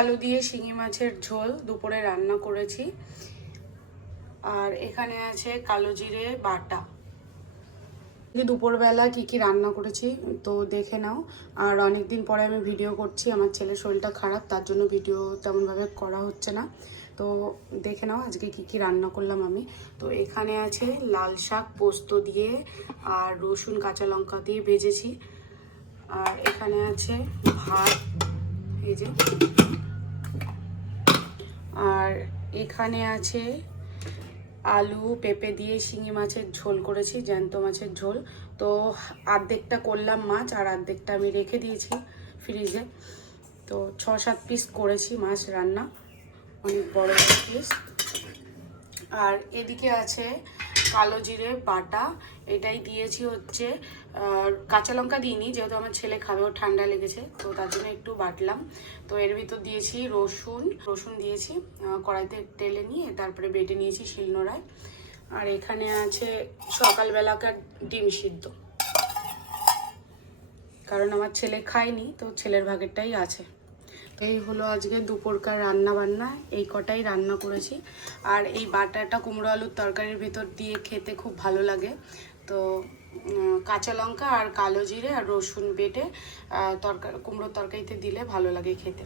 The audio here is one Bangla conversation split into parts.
আলু দিয়ে শিঙি মাছের ঝোল দুপুরে রান্না করেছি। আর এখানে আছে কালো জিরে বাটা। দুপুরবেলা কি কি রান্না করেছি তো দেখে নাও। আর অনেক দিন পরে আমি ভিডিও করছি, আমার ছেলের শরীরটা খারাপ, তার জন্য ভিডিও তেমনভাবে করা হচ্ছে না। তো দেখে নাও আজকে কি কি রান্না করলাম আমি। তো এখানে আছে লাল শাক পোস্ত দিয়ে আর রসুন কাঁচা লঙ্কা দিয়ে ভেজেছি। আর এখানে আছে ভাত, এই যে। আর এখানে আছে আলু পেঁপে দিয়ে শিঙি মাছের ঝোল করেছি, জ্যান্ত মাছের ঝোল। তো অর্ধেকটা করলাম মাছ আর অর্ধেকটা আমি রেখে দিয়েছি ফ্রিজে। তো 6-7 পিস করেছি মাছ রান্না, অনেক বড় বড় পিস। আর এদিকে আছে কালো জিরে বাটা, এটাই দিয়েছি হচ্ছে। কাঁচা লঙ্কা দিইনি, যেহেতু আমার ছেলে খাবে, ও ঠান্ডা লেগেছে, তো তার জন্য একটু বাটলাম। তো এর ভিতর দিয়েছি রসুন দিয়েছি কড়াইতে তেলে নিয়ে, তারপরে বেটে নিয়েছি শিলনোড়ায়। আর এখানে আছে সকালবেলাকার ডিম সিদ্ধ, কারণ আমার ছেলে খায়নি, তো ছেলের ভাগেরটাই আছে। এই হলো আজকে দুপুরকার রান্না বান্না, এই কটাই রান্না করেছি। আর এই বাটাটা কুমড়ো আলুর তরকারির ভিতর দিয়ে খেতে খুব ভালো লাগে। তো কাঁচা লঙ্কা আর কালো জিরে আর রসুন বেটে কুমড়োর তরকারিতে দিলে ভালো লাগে খেতে।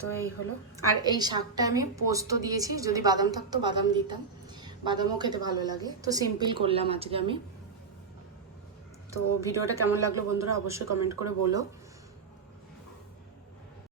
তো এই হলো। আর এই শাকটা আমি পোস্ত দিয়েছি, যদি বাদাম থাকতো বাদাম দিতাম, বাদামও খেতে ভালো লাগে। তো সিম্পল করলাম আজকে আমি। তো ভিডিওটা কেমন লাগলো বন্ধুরা অবশ্যই কমেন্ট করে বলো।